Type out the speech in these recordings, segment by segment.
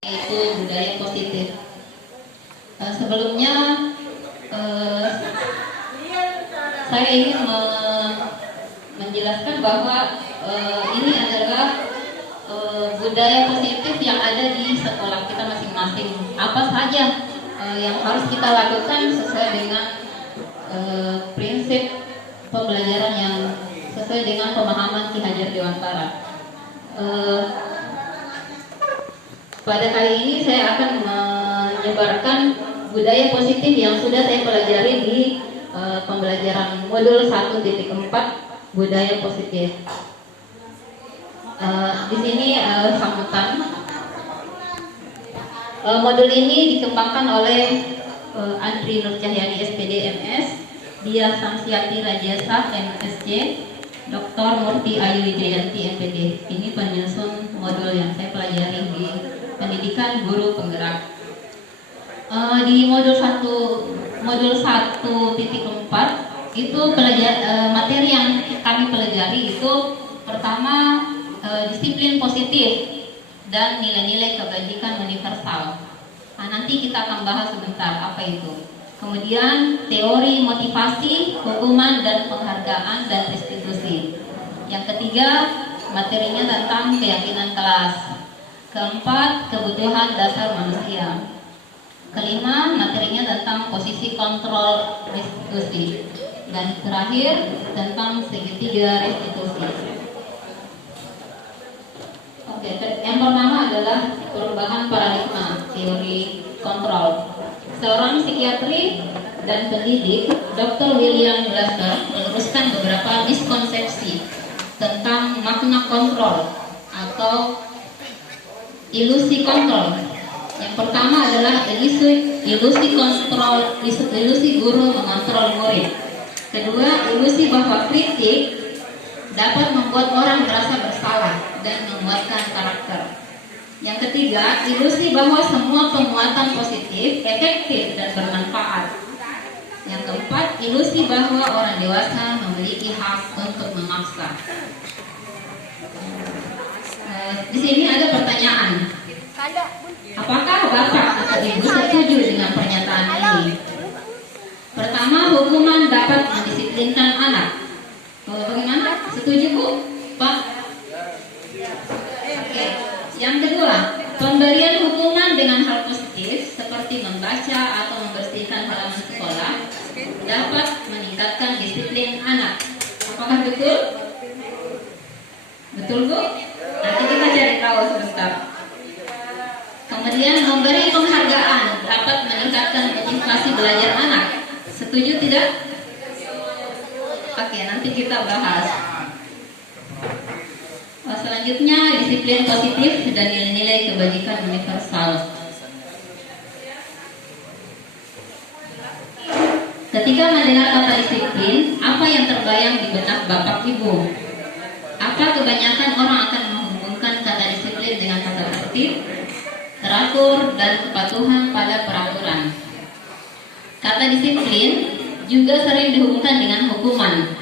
yaitu budaya positif. Sebelumnya saya ingin menjelaskan bahwa ini adalah budaya positif yang ada di sekolah kita masing-masing. Apa saja yang harus kita lakukan sesuai dengan prinsip pembelajaran yang sesuai dengan pemahaman Ki Hajar Dewantara. Pada kali ini saya akan menyebarkan budaya positif yang sudah saya pelajari di pembelajaran modul 1.4 budaya positif. Di sini sambutan. Modul ini dikembangkan oleh Andri Nur Cahyani SPD MS, Dia Samsiati Rajasa MSc, Dr. Murti Ayu Wijayanti MPD. Ini penyusun modul yang saya pelajari di pendidikan guru penggerak. Di modul 1.4 itu materi yang kami pelajari itu pertama disiplin positif dan nilai-nilai kebajikan universal. Nanti kita akan bahas sebentar apa itu. Kemudian teori motivasi, hukuman dan penghargaan dan restitusi. Yang ketiga materinya tentang keyakinan kelas. Keempat kebutuhan dasar manusia. Kelima materinya tentang posisi kontrol restitusi. Dan terakhir tentang segitiga restitusi. Oke, yang pertama adalah perubahan paradigma teori kontrol. Seorang psikiatri dan pendidik, Dr. William Glasser, meluruskan beberapa miskonsepsi tentang makna kontrol atau ilusi kontrol. Yang pertama adalah ilusi kontrol, ilusi guru mengontrol murid. Kedua, ilusi bahwa kritik dapat membuat orang merasa bersalah dan menguatkan karakter. Yang ketiga, ilusi bahwa semua penguatan positif, efektif dan bermanfaat. Yang keempat, ilusi bahwa orang dewasa memiliki hak untuk memaksa. Di sini ada pertanyaan. Apakah Bapak atau Ibu setuju dengan pernyataan ini? Pertama, hukuman dapat mendisiplinkan anak. Bagaimana? Setuju Bu? Pak? Oke. Yang kedua, pemberian hukuman dengan hal positif seperti membaca atau membersihkan halaman sekolah dapat meningkatkan disiplin anak. Apakah betul? Betul Bu? Nanti kita cari tahu sebentar. Kemudian memberi penghargaan dapat meningkatkan motivasi belajar anak. Setuju tidak? Oke, nanti kita bahas. Selanjutnya disiplin positif dan nilai-nilai kebajikan universal. Ketika mendengar kata disiplin, apa yang terbayang di benak Bapak Ibu? Apa kebanyakan orang akan menghubungkan kata disiplin dengan kata tertib, teratur, dan kepatuhan pada peraturan? Kata disiplin juga sering dihubungkan dengan hukuman.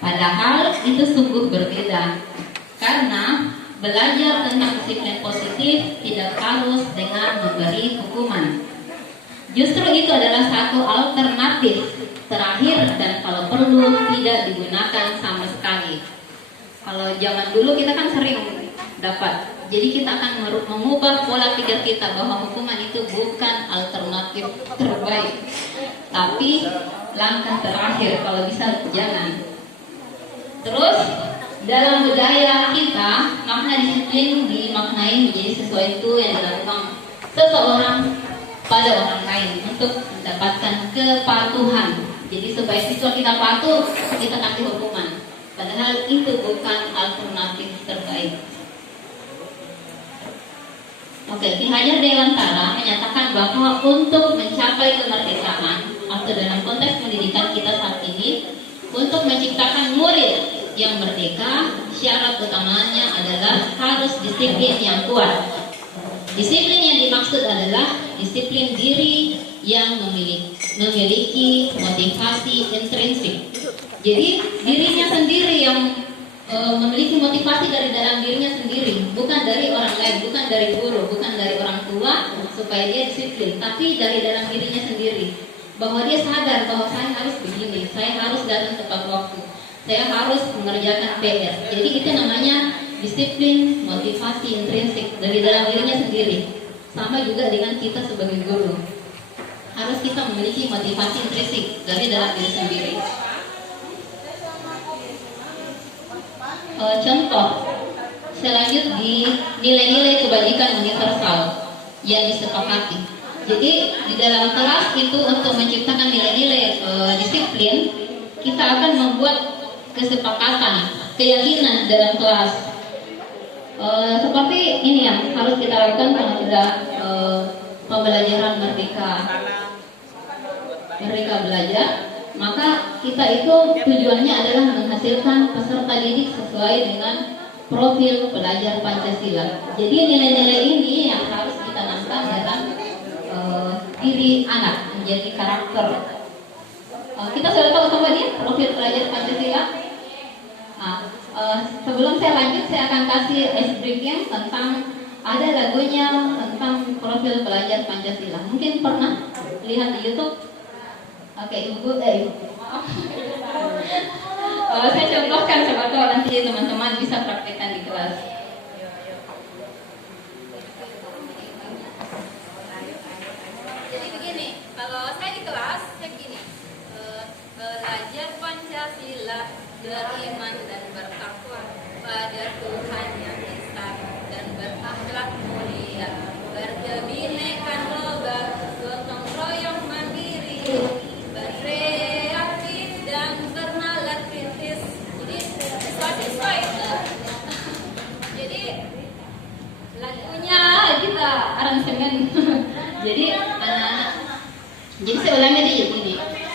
Padahal itu sungguh berbeda. Karena belajar tentang disiplin positif tidak harus dengan memberi hukuman. Justru itu adalah satu alternatif terakhir dan kalau perlu tidak digunakan sama sekali. Kalau zaman dulu kita kan sering dapat. Jadi kita akan mengubah pola pikir kita bahwa hukuman itu bukan alternatif terbaik, tapi langkah terakhir, kalau bisa jangan. Terus dalam budaya kita, makna disiplin dimaknai menjadi sesuatu yang dilakukan seseorang pada orang lain untuk mendapatkan kepatuhan. Jadi supaya siswa kita patuh, kita kasih hukuman. Padahal itu bukan alternatif terbaik. Oke, Ki Hajar Dewantara menyatakan bahwa untuk mencapai kemerdekaan atau dalam konteks pendidikan kita saat ini, untuk menciptakan murid yang merdeka, syarat utamanya adalah harus disiplin yang kuat. Disiplin yang dimaksud adalah disiplin diri yang memiliki motivasi intrinsik. Jadi dirinya sendiri yang memiliki motivasi dari dalam dirinya sendiri, bukan dari orang lain, bukan dari guru, bukan dari orang tua supaya dia disiplin, tapi dari dalam dirinya sendiri, bahwa dia sadar bahwa saya harus begini, saya harus datang tepat waktu, saya harus mengerjakan PR. Jadi itu namanya disiplin, motivasi intrinsik dari dalam dirinya sendiri. Sama juga dengan kita sebagai guru, harus kita memiliki motivasi intrinsik dari dalam diri sendiri. Contoh selanjut di nilai-nilai kebajikan universal yang disepakati. Jadi di dalam kelas itu untuk menciptakan nilai-nilai disiplin, kita akan membuat kesepakatan, keyakinan dalam kelas. Seperti ini yang harus kita lakukan kalau tidak pembelajaran merdeka belajar, maka kita itu tujuannya adalah menghasilkan peserta didik sesuai dengan profil pelajar Pancasila. Jadi nilai-nilai ini yang harus ditanamkan dalam diri anak, menjadi karakter. Kita sudah tahu sama dia profil pelajar Pancasila. Sebelum saya lanjut, saya akan kasih ice breaking tentang ada lagunya tentang profil pelajar Pancasila. Mungkin pernah lihat di YouTube. Oke, ibu. Saya contohkan, coba tahu nanti teman-teman bisa praktekkan di kelas. Jadi begini, kalau saya di kelas, saya begini. Belajar Pancasila, beriman dan bertakwa pada Tuhan yang Esa dan berakhlak mulia, berkebinekaan global, gotong royong mandiri, berkreatif dan bernalar kritis. Jadi siswa-siswa itu, jadi lagunya kita aransemen. Jadi anak-anak, jadi saya ulangi aja gini.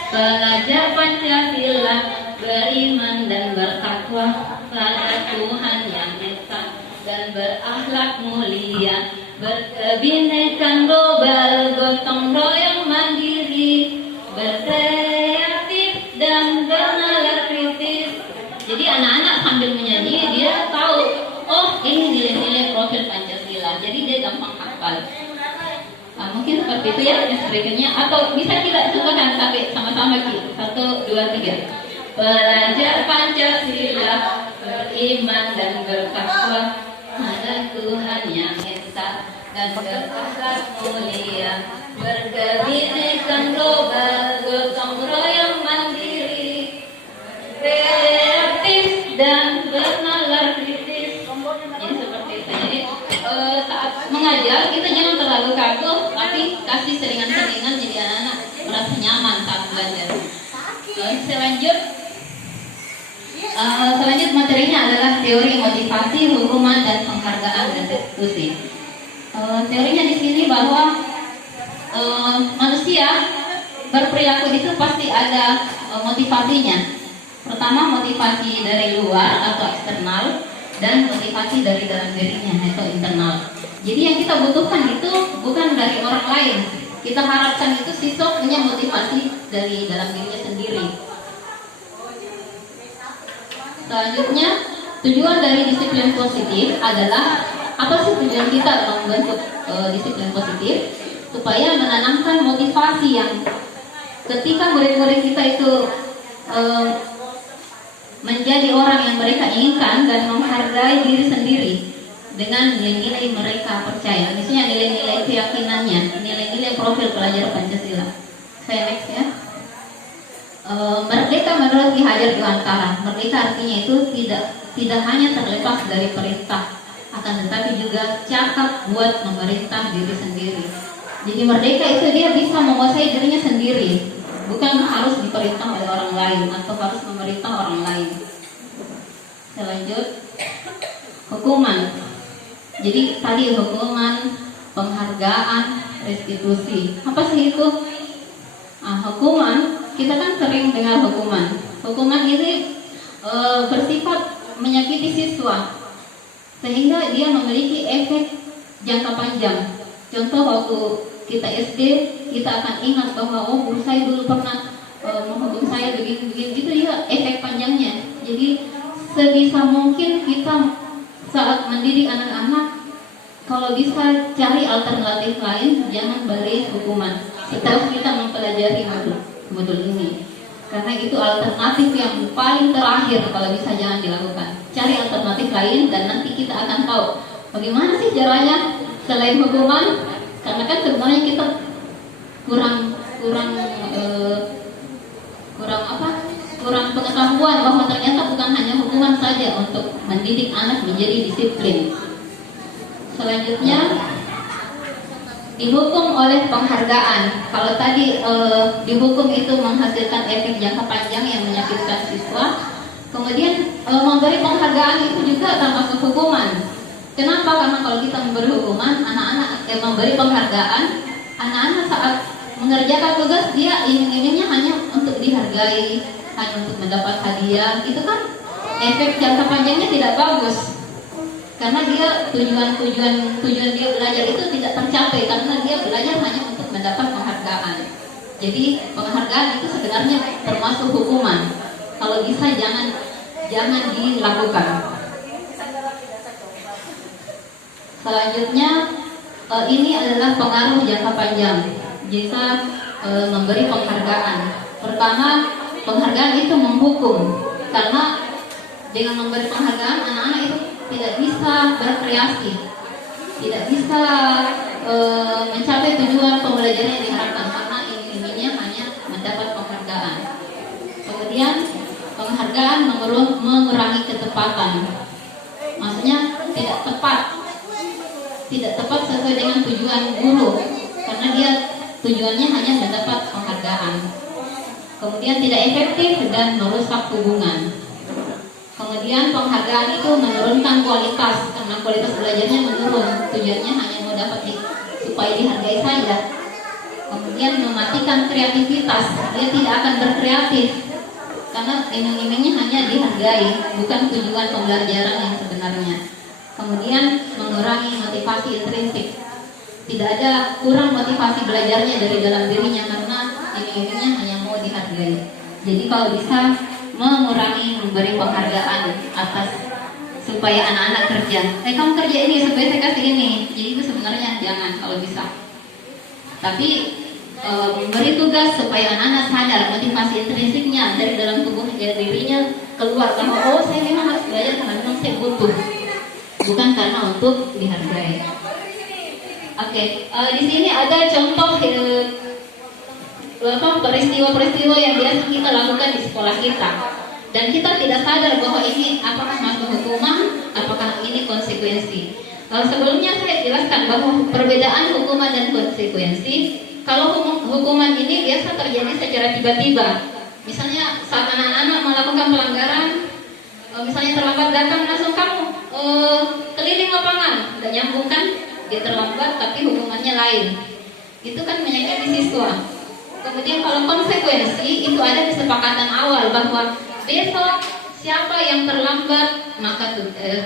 Belajar Pancasila, beriman dan bertakwa pada Tuhan yang Esa dan berakhlak mulia, berkebinekaan global, gotong royong mandiri, berkreatif dan bernalar kritis. Jadi anak-anak sambil menyanyi dia tahu, oh ini nilai-nilai profil Pancasila. Jadi dia gampang hafal. Mungkin seperti itu ya berikutnya, atau bisa kita contohkan sampai sama-sama Ki. 1, 2, 3. Belajar Pancasila, beriman dan bertakwa pada Tuhan yang Esa dan berakhlak mulia, berkebinekaan global, gotong royong mandiri, kreatif dan bernalar kritis. Jadi seperti itu. Jadi saat mengajar kita jangan terlalu kaku, tapi kasih seringan-seringan jadi anak-anak merasa nyaman saat belajar. Selanjut materinya adalah teori motivasi, hukuman dan penghargaan dan restitusi. Teorinya di sini bahwa manusia berperilaku itu pasti ada motivasinya. Pertama motivasi dari luar atau eksternal, dan motivasi dari dalam dirinya atau internal. Jadi yang kita butuhkan itu bukan dari orang lain. Kita harapkan itu siswa punya motivasi dari dalam dirinya sendiri. Selanjutnya, tujuan dari disiplin positif adalah apa sih tujuan kita membentuk disiplin positif? Supaya menanamkan motivasi yang ketika murid-murid kita itu menjadi orang yang mereka inginkan dan menghargai diri sendiri dengan nilai-nilai mereka percaya. Misalnya nilai-nilai keyakinannya, nilai-nilai profil pelajar Pancasila. Saya next ya. Merdeka menurut Ki Hajar Dewantara. Merdeka artinya itu tidak hanya terlepas dari perintah, akan tetapi juga cakap buat memerintah diri sendiri. Jadi merdeka itu dia bisa menguasai dirinya sendiri, bukan harus diperintah oleh orang lain atau harus memerintah orang lain. Selanjut, hukuman. Jadi tadi hukuman, penghargaan, restitusi. Apa sih itu? Hukuman, kita kan sering dengar hukuman. Hukuman ini bersifat menyakiti siswa, sehingga dia memiliki efek jangka panjang. Contoh waktu kita SD, kita akan ingat bahwa guru saya dulu pernah menghukum saya begini-begini. Itu dia efek panjangnya. Jadi sebisa mungkin kita saat mendidik anak-anak, kalau bisa cari alternatif lain, jangan beri hukuman setelah kita mempelajari modul ini. Karena itu alternatif yang paling terakhir, kalau bisa jangan dilakukan. Cari alternatif lain dan nanti kita akan tahu bagaimana sih caranya selain hukuman. Karena kan sebenarnya kita kurang pengetahuan bahwa ternyata bukan hanya hukuman saja untuk mendidik anak menjadi disiplin. Selanjutnya, dihukum oleh penghargaan. Kalau tadi dihukum itu menghasilkan efek jangka panjang yang menyakitkan siswa, kemudian memberi penghargaan itu juga termasuk hukuman. Kenapa? Karena kalau kita memberi hukuman, anak-anak memberi penghargaan, anak-anak saat mengerjakan tugas dia ingin-inginnya hanya untuk dihargai, hanya untuk mendapat hadiah. Itu kan efek jangka panjangnya tidak bagus. Karena dia tujuan dia belajar itu tidak tercapai karena dia belajar hanya untuk mendapat penghargaan. Jadi penghargaan itu sebenarnya termasuk hukuman. Kalau bisa jangan dilakukan. Selanjutnya ini adalah pengaruh jangka panjang jika memberi penghargaan. Pertama, penghargaan itu menghukum karena dengan memberi penghargaan anak-anak itu tidak bisa berkreasi, tidak bisa mencapai tujuan pembelajaran yang diharapkan karena inginnya hanya mendapat penghargaan. Kemudian penghargaan mengurangi ketepatan, maksudnya tidak tepat sesuai dengan tujuan guru karena dia tujuannya hanya mendapat penghargaan. Kemudian tidak efektif dan merusak hubungan. Kemudian penghargaan itu menurunkan kualitas karena kualitas belajarnya menurun. Tujuannya hanya mau dapat supaya dihargai saja. Kemudian mematikan kreativitas, dia tidak akan berkreatif karena iming-imingnya hanya dihargai, bukan tujuan pembelajaran yang sebenarnya. Kemudian mengurangi motivasi intrinsik, tidak ada kurang motivasi belajarnya dari dalam dirinya karena iming-imingnya hanya mau dihargai. Jadi kalau bisa mengurangi memberi penghargaan atas supaya anak-anak kerja. Kamu kerja ini supaya saya kasih ini. Jadi itu sebenarnya jangan kalau bisa. Tapi memberi tugas supaya anak-anak sadar motivasi intrinsiknya dari dalam tubuh dirinya keluar bahwa saya memang harus belajar karena memang saya butuh, bukan karena untuk dihargai. Oke, di sini ada contoh peristiwa-peristiwa yang biasa kita lakukan di sekolah kita dan kita tidak sadar bahwa ini apakah masuk hukuman, apakah ini konsekuensi. Sebelumnya saya jelaskan bahwa perbedaan hukuman dan konsekuensi. Kalau hukuman ini biasa terjadi secara tiba-tiba. Misalnya saat anak-anak melakukan pelanggaran, misalnya terlambat datang langsung kamu keliling lapangan, tidak nyambung kan? Dia terlambat tapi hukumannya lain. Itu kan menyakiti siswa. Kemudian kalau konsekuensi itu ada kesepakatan awal bahwa besok siapa yang terlambat maka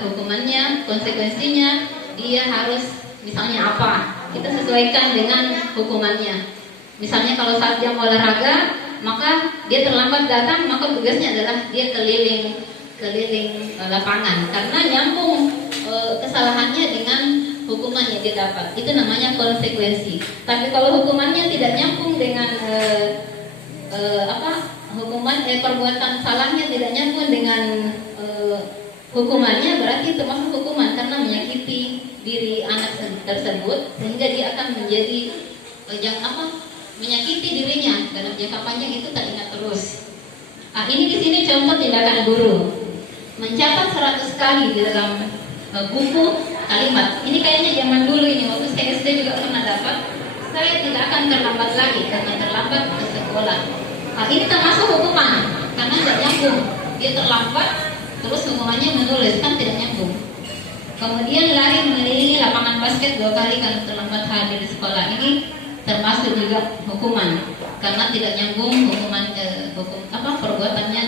hukumannya, konsekuensinya dia harus misalnya apa, kita sesuaikan dengan hukumannya. Misalnya kalau saat jam olahraga maka dia terlambat datang maka tugasnya adalah dia keliling lapangan karena nyambung kesalahannya dengan hukuman yang dia dapat. Itu namanya konsekuensi. Tapi kalau hukumannya tidak nyambung dengan perbuatan salahnya tidak nyambung dengan hukumannya, berarti itu masuk hukuman karena menyakiti diri anak tersebut sehingga dia akan menjadi menyakiti dirinya dalam jangka panjang itu tak ingat terus. Ini di sini contoh tindakan guru mencatat 100 kali di dalam buku kalimat. Ini kayaknya zaman dulu ini waktu saya SD juga pernah dapat. Saya tidak akan terlambat lagi karena terlambat ke sekolah. Ini termasuk hukuman karena tidak nyambung. Dia terlambat terus hukumannya menulis kan tidak nyambung. Kemudian lari mengelilingi lapangan basket 2 kali karena terlambat hadir di sekolah. Ini termasuk juga hukuman karena tidak nyambung perbuatannya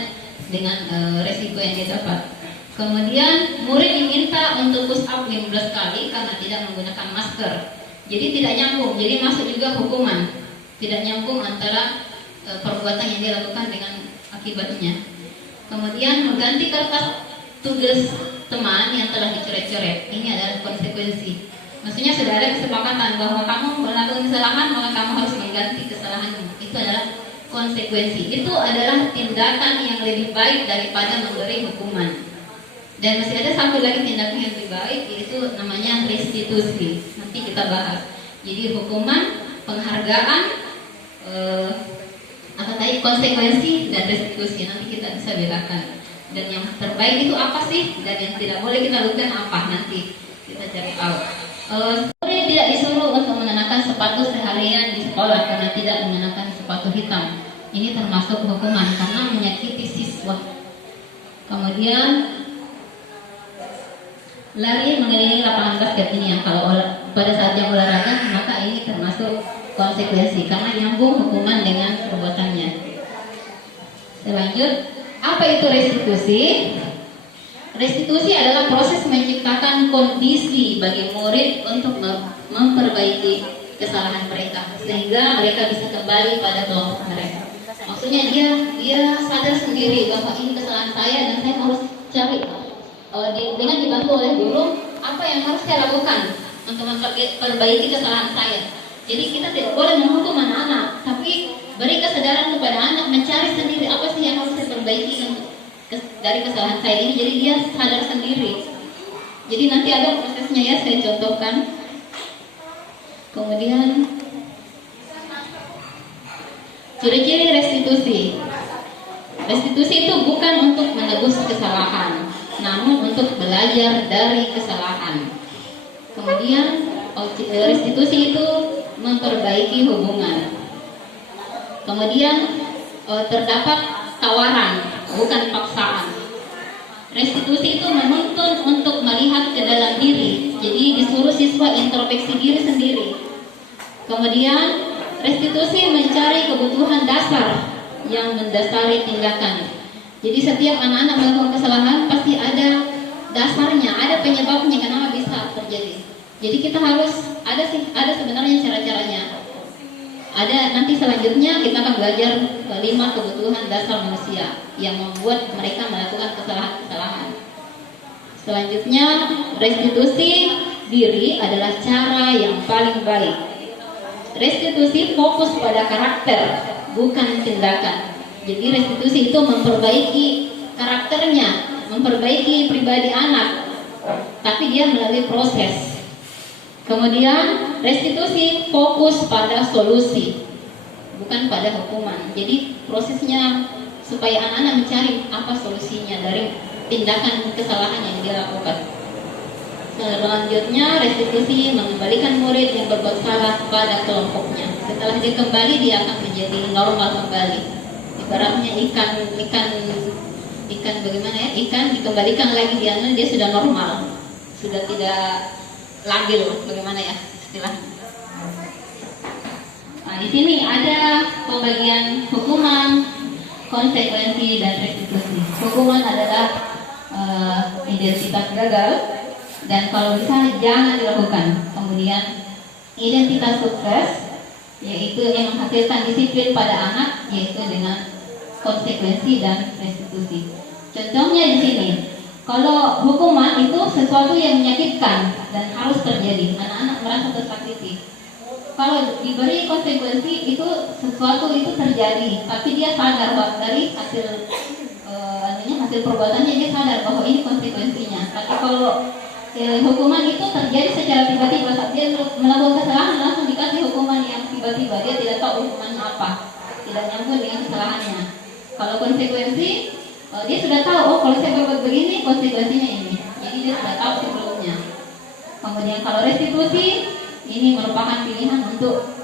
dengan resiko yang dia dapat. Kemudian murid diminta untuk push up 15 kali karena tidak menggunakan masker. Jadi tidak nyambung, jadi masuk juga hukuman. Tidak nyambung antara perbuatan yang dia lakukan dengan akibatnya. Kemudian mengganti kertas tugas teman yang telah dicoret-coret. Ini adalah konsekuensi. Maksudnya sudah ada kesepakatan bahwa kamu melakukan kesalahan, maka kamu harus mengganti kesalahanmu. Itu adalah konsekuensi. Itu adalah tindakan yang lebih baik daripada memberi hukuman. Dan masih ada satu lagi tindakan yang lebih baik, yaitu namanya restitusi. Nanti kita bahas. Jadi hukuman, penghargaan, atau tadi konsekuensi dan restitusi. Nanti kita bisa bedakan. Dan yang terbaik itu apa sih? Dan yang tidak boleh kita lakukan apa? Nanti kita cari tahu. Murid tidak disuruh untuk mengenakan sepatu seharian di sekolah karena tidak mengenakan sepatu hitam. Ini termasuk hukuman karena menyakiti siswa. Kemudian lari mengelilingi lapangan basket ini yang kalau pada saat yang olahraga, maka ini termasuk konsekuensi karena nyambung hukuman dengan perbuatannya. Selanjut, apa itu restitusi? Restitusi adalah proses menciptakan kondisi bagi murid untuk memperbaiki kesalahan mereka sehingga mereka bisa kembali pada kelompok mereka. Maksudnya dia sadar sendiri bahwa ini kesalahan saya dan saya harus cari dengan dibantu oleh guru apa yang harus saya lakukan untuk memperbaiki kesalahan saya. Jadi kita tidak boleh menghukum anak-anak, tapi beri kesadaran kepada anak mencari sendiri apa sih yang harus saya perbaiki dari kesalahan saya ini. Jadi dia sadar sendiri. Jadi nanti ada prosesnya ya, saya contohkan. Kemudian ciri-ciri restitusi. Restitusi itu bukan untuk menebus kesalahan, namun untuk belajar dari kesalahan. Kemudian restitusi itu memperbaiki hubungan. Kemudian terdapat tawaran, bukan paksaan. Restitusi itu menuntun untuk melihat ke dalam diri. Jadi disuruh siswa introspeksi diri sendiri. Kemudian restitusi mencari kebutuhan dasar yang mendasari tindakan. Jadi setiap anak-anak melakukan kesalahan pasti ada dasarnya, ada penyebabnya kenapa bisa terjadi. Jadi kita harus ada sebenarnya cara-caranya. Ada nanti selanjutnya kita akan belajar 5 kebutuhan dasar manusia yang membuat mereka melakukan kesalahan-kesalahan. Selanjutnya restitusi diri adalah cara yang paling baik. Restitusi fokus pada karakter, bukan tindakan. Jadi restitusi itu memperbaiki karakternya, memperbaiki pribadi anak, tapi dia melalui proses. Kemudian restitusi fokus pada solusi, bukan pada hukuman. Jadi prosesnya supaya anak-anak mencari apa solusinya dari tindakan kesalahan yang dia lakukan. Selanjutnya restitusi mengembalikan murid yang berbuat salah pada kelompoknya. Setelah dia kembali, dia akan menjadi normal kembali. Ibaratnya ikan bagaimana ya? Ikan dikembalikan lagi dia sudah normal, sudah tidak labil, bagaimana ya istilahnya. Nah, di sini ada pembagian hukuman, konsekuensi dan restitusi. Hukuman adalah identitas gagal dan kalau bisa jangan dilakukan. Kemudian identitas sukses, yaitu yang menghasilkan disiplin pada anak, yaitu dengan konsekuensi dan restitusi. Contohnya di sini, kalau hukuman itu sesuatu yang menyakitkan dan harus terjadi, anak-anak merasa tersakiti. Kalau diberi konsekuensi itu sesuatu itu terjadi, tapi dia sadar bahwa dari hasil perbuatannya dia sadar bahwa ini konsekuensinya. Tapi kalau hukuman itu terjadi secara tiba-tiba, saat dia melakukan kesalahan langsung dikasih hukuman yang tiba-tiba, dia tidak tahu hukuman apa, tidak nyambung dengan kesalahannya. Kalau konsekuensi, dia sudah tahu, oh kalau saya berbuat begini konsekuensinya ini, jadi dia sudah tahu sebelumnya. Kemudian kalau restitusi, ini merupakan pilihan untuk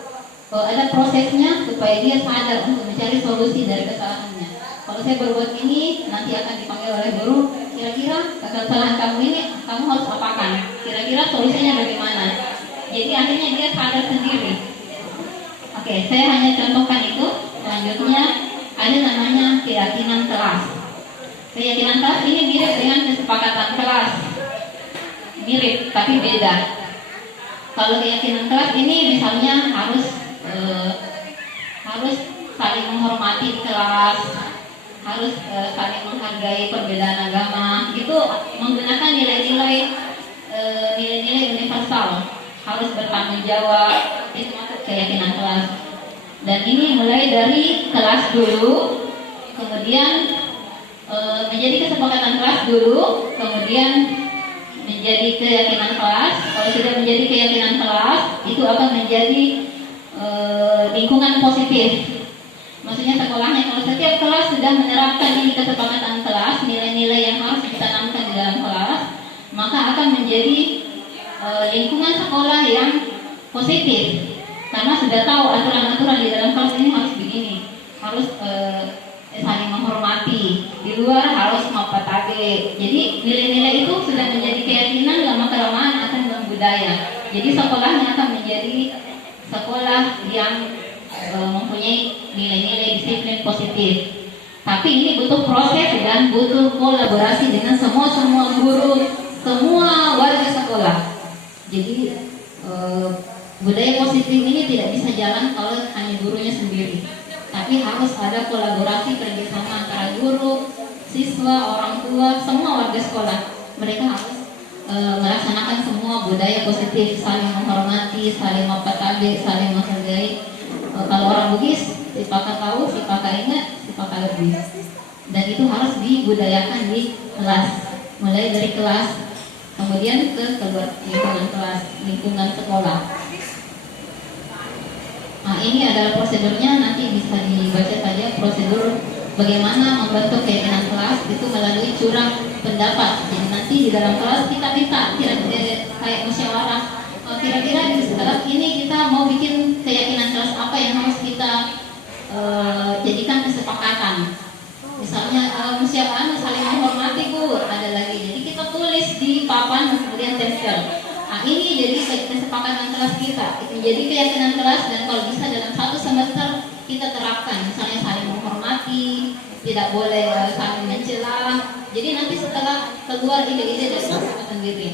ada prosesnya supaya dia sadar untuk mencari solusi dari kesalahannya. Kalau saya berbuat ini, nanti akan dipanggil oleh guru, kira-kira kesalahan kamu ini kamu harus apakan, kira-kira solusinya bagaimana. Jadi akhirnya dia sadar sendiri. Oke, saya hanya contohkan itu. Selanjutnya ada namanya keyakinan kelas. Keyakinan kelas ini mirip dengan kesepakatan kelas, mirip tapi beda. Kalau keyakinan kelas ini misalnya harus saling menghormati kelas, harus saling menghargai perbedaan agama. Itu itu menggunakan nilai-nilai universal, harus bertanggung jawab, itu masuk keyakinan kelas. Dan ini mulai dari kelas dulu, kemudian menjadi kesepakatan kelas dulu, kemudian menjadi keyakinan kelas. Kalau sudah menjadi keyakinan kelas, itu akan menjadi lingkungan positif. Maksudnya sekolahnya, kalau setiap kelas sudah menerapkan ini kesepakatan kelas, nilai-nilai yang harus ditanamkan di dalam kelas, maka akan menjadi lingkungan sekolah yang positif. Karena sudah tahu aturan-aturan di dalam kelas ini harus begini, harus saling menghormati, di luar harus mempatake. Jadi nilai-nilai itu sudah menjadi keyakinan, lama-kelamaan akan membudaya. Jadi sekolahnya akan menjadi sekolah yang mempunyai nilai-nilai disiplin positif. Tapi ini butuh proses dan butuh kolaborasi dengan semua guru, semua warga sekolah. Jadi budaya positif ini tidak bisa jalan kalau hanya gurunya sendiri. Tapi harus ada kolaborasi kerjasama antara guru, siswa, orang tua, semua warga sekolah. Mereka harus melaksanakan semua budaya positif, saling menghormati, saling mempatake, saling menghargai. Kalau orang Bugis, si Paka tahu, si Paka ingat, si Paka lebih. Dan itu harus dibudayakan di kelas, mulai dari kelas, kemudian ke keluar lingkungan kelas, lingkungan sekolah. Nah, ini adalah prosedurnya, nanti bisa dibaca saja prosedur bagaimana membentuk keyakinan kelas itu melalui curah pendapat. Jadi nanti di dalam kelas kita minta kira-kira kayak musyawarah. Kira-kira di kelas ini kita mau bikin keyakinan kelas apa yang harus kita jadikan kesepakatan. Misalnya musyawarah saling menghormati Bu, ada lagi. Jadi kita tulis di papan kemudian tempel. Nah, ini jadi kesepakatan kelas kita. Itu jadi keyakinan kelas dan kalau bisa dalam satu semester kita terapkan. Misalnya saling menghormati, tidak boleh saling mencela. Jadi nanti setelah keluar ide-ide dari masyarakat sendiri.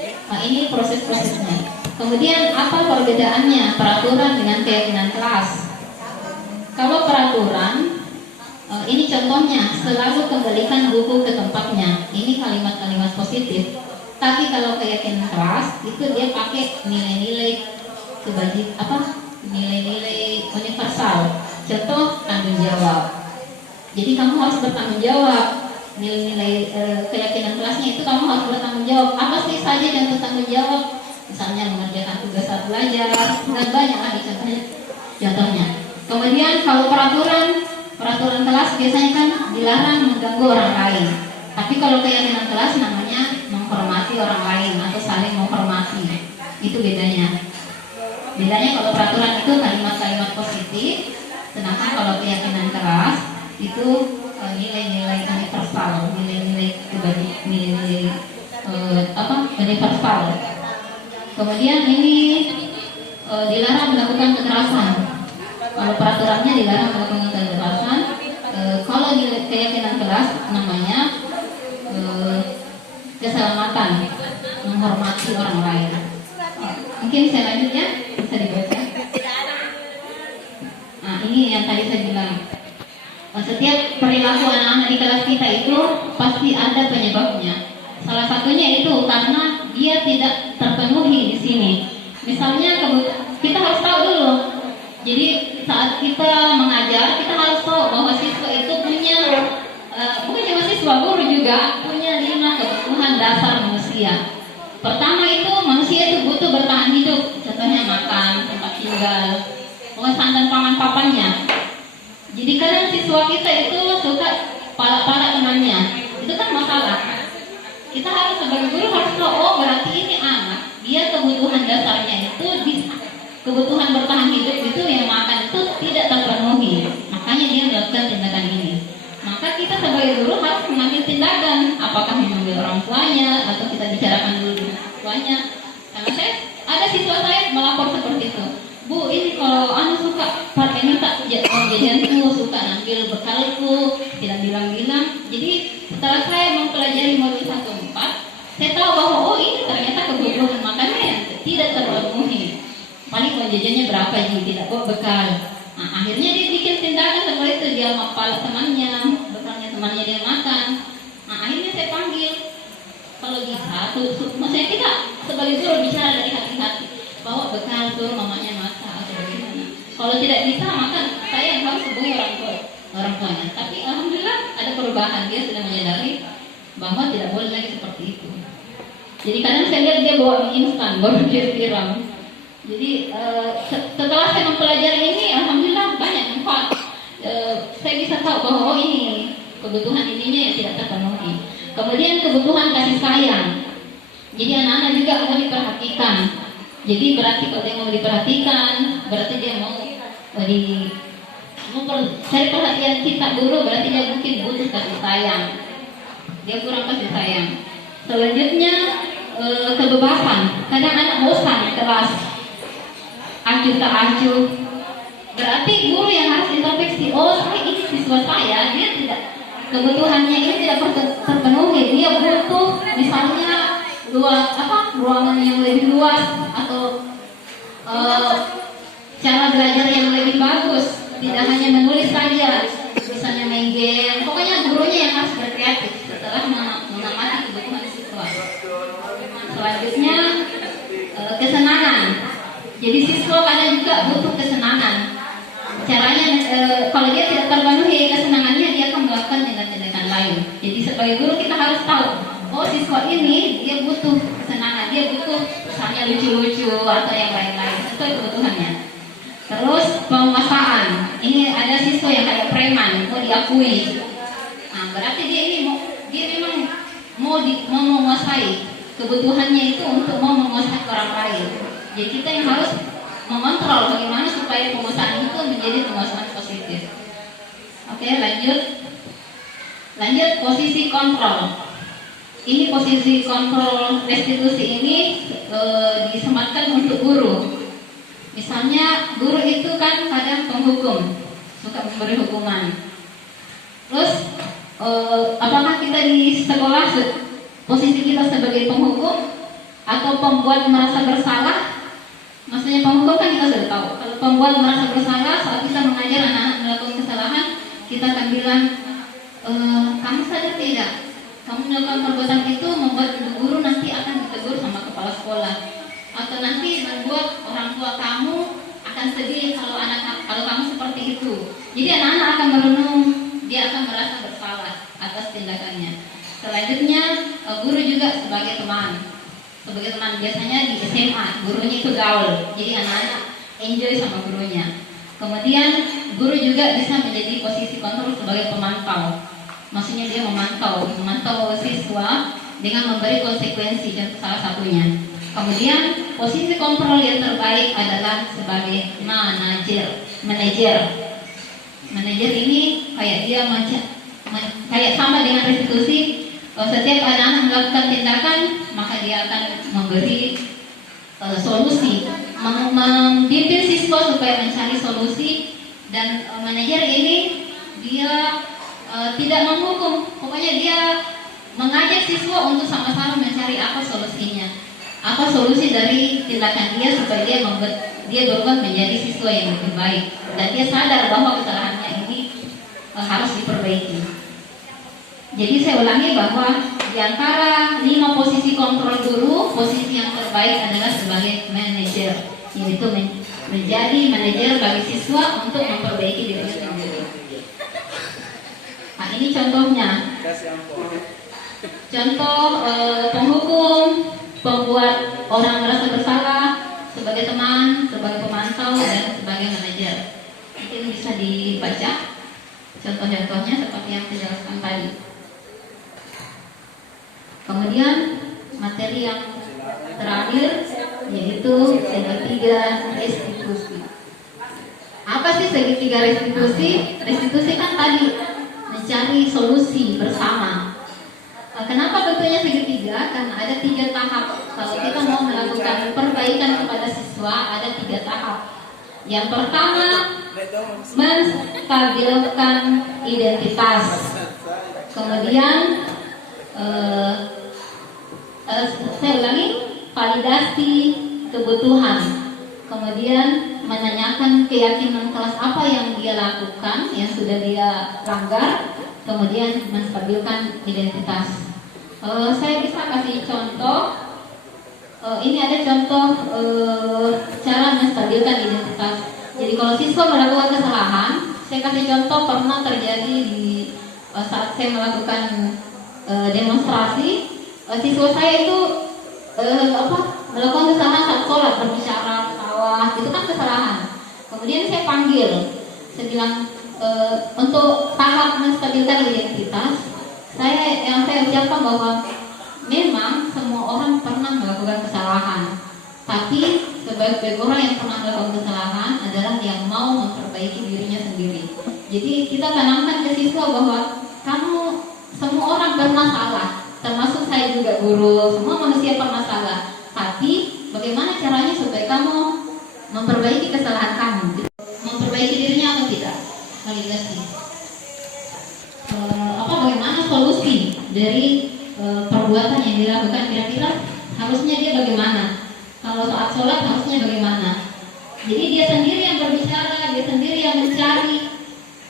Nah, ini proses-prosesnya. Kemudian apa perbedaannya peraturan dengan keyakinan kelas? Kalau peraturan, ini contohnya, selalu kembalikan buku ke tempatnya. Ini kalimat-kalimat positif. Tapi kalau keyakinan kelas, itu dia pakai nilai-nilai nilai-nilai universal. Contoh, tanggung jawab. Jadi kamu harus bertanggung jawab. Nilai-nilai keyakinan kelasnya itu kamu harus bertanggung jawab. Apa sih saja yang bertanggung jawab? Misalnya mengerjakan tugas saat belajar, dan banyak lagi contohnya. Kemudian kalau peraturan kelas biasanya kan dilarang mengganggu orang lain. Tapi kalau keyakinan kelas namanya menghormati orang lain atau saling menghormati. Itu bedanya. Bedanya kalau peraturan itu kalimat-kalimat positif, sedangkan kalau keyakinan kelas itu nilai-nilai universal, nilai-nilai universal. Kemudian ini dilarang melakukan kekerasan. Kalau peraturannya dilarang melakukan kekerasan. Kalau keyakinan kelas namanya keselamatan, menghormati orang lain. Mungkin saya lanjut ya, bisa dibaca. Nah, ini yang tadi saya bilang. Setiap perilaku anak-anak di kelas kita itu pasti ada penyebabnya. Salah satunya itu karena dia tidak terpenuhi di sini. Misalnya kita harus tahu dulu. Jadi saat kita mengajar, kita harus tahu bahwa siswa itu punya bukan cuma siswa, guru juga punya 5 kebutuhan dasar manusia. Pertama itu manusia itu butuh bertahan hidup. Contohnya makan, tempat tinggal, pengesan dan pangan papannya. Jadi kadang siswa kita itu suka palak-palak temannya. Itu kan masalah. Kita harus sebagai guru harus tahu, oh berarti ini anak, dia kebutuhan dasarnya itu kebutuhan bertahan hidup itu yang makan itu tidak terpenuhi. Makanya dia melakukan tindakan ini. Maka kita sebagai guru harus mengambil tindakan. Apakah memanggil orang tuanya atau kita bicarakan dulu dengan orang tuanya. Karena ada siswa saya melapor seperti itu. Bu, ini kalau anu suka pakai minta jajanku, suka ngambil bekalku, tidak bilang-bilang. Jadi setelah saya mempelajari modul 1-4, saya tahu bahwa oh ini ternyata kebutuhan makannya yang tidak terpenuhi. Paling uang jajannya berapa jadi tidak bawa bekal. Nah, akhirnya dia bikin tindakan seperti itu, dia mempalak temannya, bekalnya temannya dia makan. saya panggil. Kalau bisa, maksudnya kita sebagai guru bicara dari hati-hati, bawa bekal tuh mamanya masak atau bagaimana. Kalau tidak bisa, maka saya yang harus hubungi orang tuanya. Tapi alhamdulillah ada perubahan, dia sudah menyadari bahwa tidak boleh lagi seperti itu. Jadi kadang saya lihat dia bawa mie instan baru dia siram. Jadi setelah saya mempelajari ini, alhamdulillah banyak manfaat. Saya bisa tahu bahwa ini kebutuhan ininya yang tidak terpenuhi. Kemudian kebutuhan kasih sayang. Jadi anak-anak juga mau diperhatikan. Jadi berarti kalau dia mau diperhatikan, berarti dia mau cari perhatian kita guru, berarti dia mungkin butuh kasih sayang. Dia kurang kasih sayang. Selanjutnya kebebasan. Kadang anak bosan kelas, acuh tak acuh. Berarti guru yang harus introspeksi. Oh, ini siswa saya, dia tidak, kebutuhannya ini tidak terpenuhi. Dia butuh misalnya ruangan yang lebih luas atau cara belajar yang lebih bagus. Tidak hanya menulis saja, misalnya main game. Pokoknya gurunya yang harus berkreatif setelah mengamati kebutuhan siswa. Selanjutnya kesenangan. Jadi siswa kadang juga butuh kesenangan. Caranya kalau dia tidak terpenuhi kesenangannya, dia akan melakukan tindakan lain. Jadi sebagai guru kita harus tahu, oh siswa ini dia butuh kesenangan, dia butuh misalnya lucu-lucu atau yang lain-lain sesuai kebutuhannya. Terus penguasaan. Ini ada siswa yang kayak preman, mau diakui. Nah, berarti dia memang mau menguasai kebutuhannya itu untuk mau menguasai orang lain. Jadi kita yang harus mengontrol bagaimana supaya penguasaan itu menjadi penguasaan positif. Oke, lanjut posisi kontrol. Ini posisi kontrol restitusi ini disematkan untuk guru. Misalnya guru itu kan kadang penghukum, suka memberi hukuman. Terus apakah kita di sekolah posisi kita sebagai penghukum atau pembuat merasa bersalah? Maksudnya penghukum kan kita sudah tahu. Kalau pembuat merasa bersalah saat kita mengajar anak-anak melakukan kesalahan, kita akan bilang, kamu sadar tidak? Kamu melakukan perbuatan itu membuat guru nanti akan ditegur sama kepala sekolah, atau nanti membuat orang tua kamu akan sedih kalau kamu seperti itu. Jadi anak-anak akan merenung, dia akan merasa bersalah atas tindakannya. Selanjutnya guru juga sebagai teman. Sebagai teman biasanya di SMA gurunya itu gaul, jadi anak-anak enjoy sama gurunya. Kemudian guru juga bisa menjadi posisi kontrol sebagai pemantau. Maksudnya dia memantau siswa dengan memberi konsekuensi, salah satunya. Kemudian posisi kontrol yang terbaik adalah sebagai manajer. Manajer ini kayak dia kayak sama dengan restitusi. Setiap anak-anak melakukan tindakan, maka dia akan memberi solusi, membimbing siswa supaya mencari solusi. Dan manajer ini dia tidak menghukum, pokoknya dia mengajak siswa untuk sama-sama mencari apa solusinya, apa solusi dari tindakan dia supaya dia berubah menjadi siswa yang lebih baik, dan dia sadar bahwa kesalahannya ini harus diperbaiki. Jadi saya ulangi bahwa di antara 5 posisi kontrol guru, posisi yang terbaik adalah sebagai manajer, yaitu menjadi manajer bagi siswa untuk memperbaiki dirinya sendiri. Nah, ini contohnya. Contoh penghukum, pembuat orang merasa bersalah, sebagai teman, sebagai pemantau, dan sebagai manajer. Mungkin bisa dibaca contoh-contohnya seperti yang saya jelaskan tadi. Kemudian materi yang terakhir yaitu segitiga restitusi. Apa sih segitiga restitusi? Restitusi kan tadi mencari solusi bersama. Kenapa bentuknya segitiga? Karena ada 3 tahap. Kalau kita mau melakukan perbaikan kepada siswa, ada 3 tahap. Yang pertama, menstabilkan identitas. Kemudian saya ulangi, validasi kebutuhan. Kemudian menanyakan keyakinan kelas apa yang dia lakukan, yang sudah dia langgar. Kemudian menstabilkan identitas. Saya bisa kasih contoh. Ini ada contoh cara menstabilkan identitas. Jadi kalau siswa melakukan kesalahan, saya kasih contoh pernah terjadi di saat saya melakukan demonstrasi. Siswa saya itu melakukan kesalahan saat sholat, berbicara, ketawa, itu kan kesalahan. Kemudian saya panggil, saya bilang untuk tahap menstabilkan identitas, yang saya ucapkan bahwa memang semua orang pernah melakukan kesalahan, tapi sebaik-baik orang yang pernah melakukan kesalahan adalah yang mau memperbaiki dirinya sendiri. Jadi kita tanamkan ke siswa bahwa kamu semua orang pernah salah, termasuk saya juga guru, semua manusia pernah salah. Tapi bagaimana caranya supaya kamu memperbaiki kesalahan kamu, memperbaiki dirinya atau tidak? Validasi. Bagaimana solusi dari perbuatan yang dilakukan, kira-kira harusnya dia bagaimana? Kalau saat sholat harusnya bagaimana? Jadi dia sendiri yang berbicara, dia sendiri yang mencari.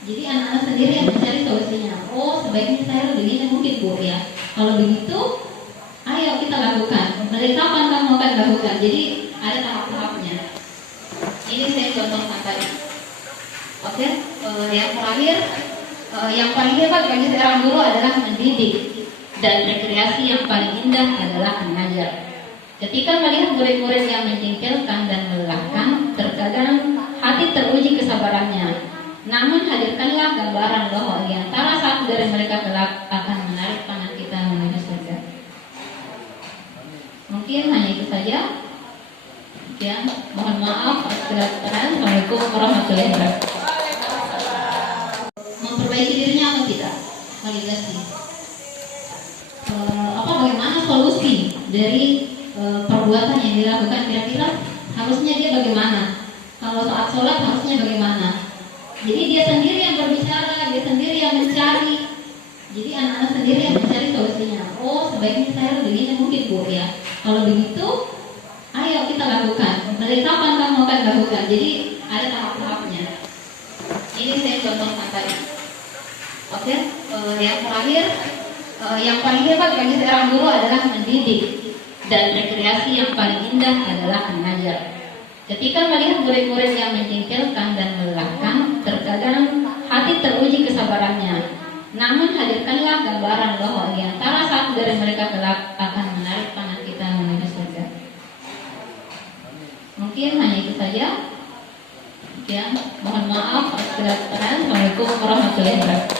Jadi anak-anak sendiri yang mencari solusinya. Oh, sebaiknya saya begini mungkin Bu ya. Kalau begitu, ayo kita lakukan. Dari kapan kamu akan lakukan? Jadi ada tahap-tahapnya. Ini saya contohkan tadi. Oke, yang terakhir, yang paling hebat bagi seorang guru adalah mendidik, dan rekreasi yang paling indah adalah mengajar. Ketika melihat murid-murid yang menjengkelkan dan melelahkan, terkadang hati teruji kesabarannya. Namun hadirkanlah gambaran bahwa di antara satu dari mereka kelak akan menarik panah kita menuju surga. Mungkin hanya itu saja. Ya, mohon maaf atas segala kekurangan. Assalamualaikum warahmatullahi wabarakatuh. Memperbaiki dirinya atau tidak? Validasi. Bagaimana solusi dari perbuatan yang dilakukan, kira-kira harusnya dia bagaimana? Kalau saat sholat harusnya bagaimana? Jadi dia sendiri yang berbicara, dia sendiri yang mencari. Jadi anak-anak sendiri yang mencari solusinya. Oh, sebaiknya saya begini mungkin Bu ya. Kalau begitu, ayo kita lakukan. Dari kapan kamu akan lakukan? Jadi ada tahap-tahapnya. Ini saya contohkan tadi. Oke, yang terakhir, yang paling hebat bagi seorang guru adalah mendidik, dan rekreasi yang paling indah adalah mengajar. Ketika melihat murid-murid yang menjengkelkan dan melelahkan, terkadang hati teruji kesabarannya. Namun hadirkanlah gambaran bahwa di antara satu dari mereka kelak akan menarik panah kita menuju surga. Mungkin hanya itu saja. Ya, mohon maaf atas segala kekurangan. Assalamualaikum warahmatullahi wabarakatuh.